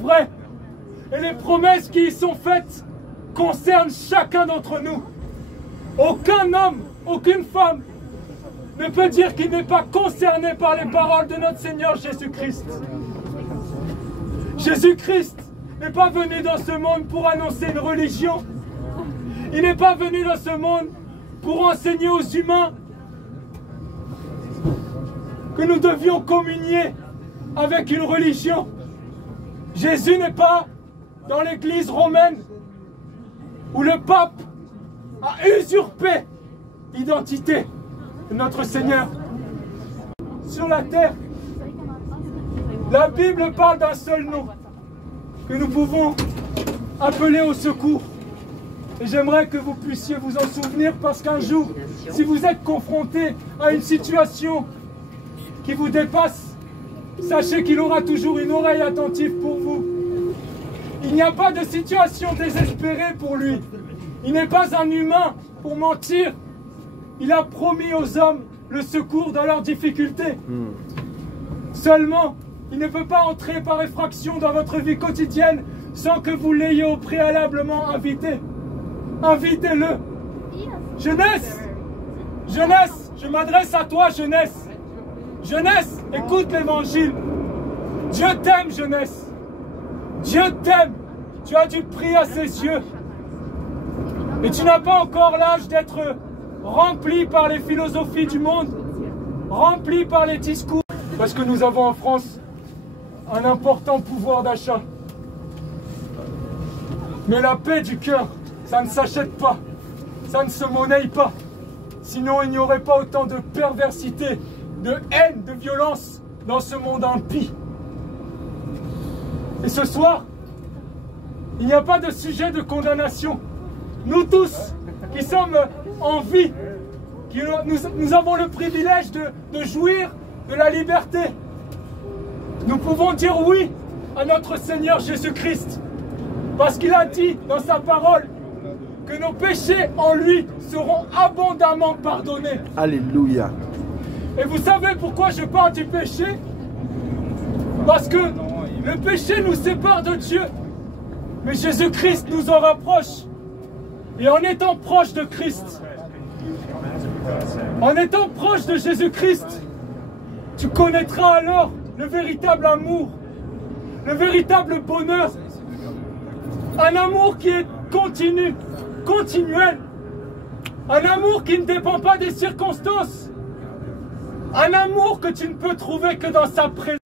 vraies. Et les promesses qui y sont faites concernent chacun d'entre nous. Aucun homme, aucune femme ne peut dire qu'il n'est pas concerné par les paroles de notre Seigneur Jésus-Christ. Jésus-Christ n'est pas venu dans ce monde pour annoncer une religion. Il n'est pas venu dans ce monde pour enseigner aux humains que nous devions communier avec une religion. Jésus n'est pas dans l'église romaine où le pape a usurpé l'identité de notre Seigneur. Sur la terre, la Bible parle d'un seul nom que nous pouvons appeler au secours. Et j'aimerais que vous puissiez vous en souvenir parce qu'un jour, si vous êtes confronté à une situation qui vous dépasse, sachez qu'il aura toujours une oreille attentive pour vous. Il n'y a pas de situation désespérée pour lui. Il n'est pas un humain pour mentir. Il a promis aux hommes le secours dans leurs difficultés. Seulement, il ne peut pas entrer par effraction dans votre vie quotidienne sans que vous l'ayez au préalablement invité. Invitez-le. Jeunesse, jeunesse, je m'adresse à toi, jeunesse. Jeunesse, écoute l'évangile. Dieu t'aime, jeunesse. Dieu t'aime. Tu as du prix à ses yeux. Mais tu n'as pas encore l'âge d'être rempli par les philosophies du monde, rempli par les discours. Parce que nous avons en France un important pouvoir d'achat. Mais la paix du cœur, ça ne s'achète pas, ça ne se monnaie pas. Sinon, il n'y aurait pas autant de perversité, de haine, de violence dans ce monde impie. Et ce soir, il n'y a pas de sujet de condamnation. Nous tous qui sommes en vie, nous avons le privilège de jouir de la liberté. Nous pouvons dire oui à notre Seigneur Jésus-Christ, parce qu'il a dit dans sa parole que nos péchés en lui seront abondamment pardonnés. Alléluia. Et vous savez pourquoi je parle du péché? Parce que le péché nous sépare de Dieu, mais Jésus-Christ nous en rapproche. Et en étant proche de Christ, en étant proche de Jésus-Christ, tu connaîtras alors le véritable amour, le véritable bonheur. Un amour qui est continu, continuel. Un amour qui ne dépend pas des circonstances. Un amour que tu ne peux trouver que dans sa présence.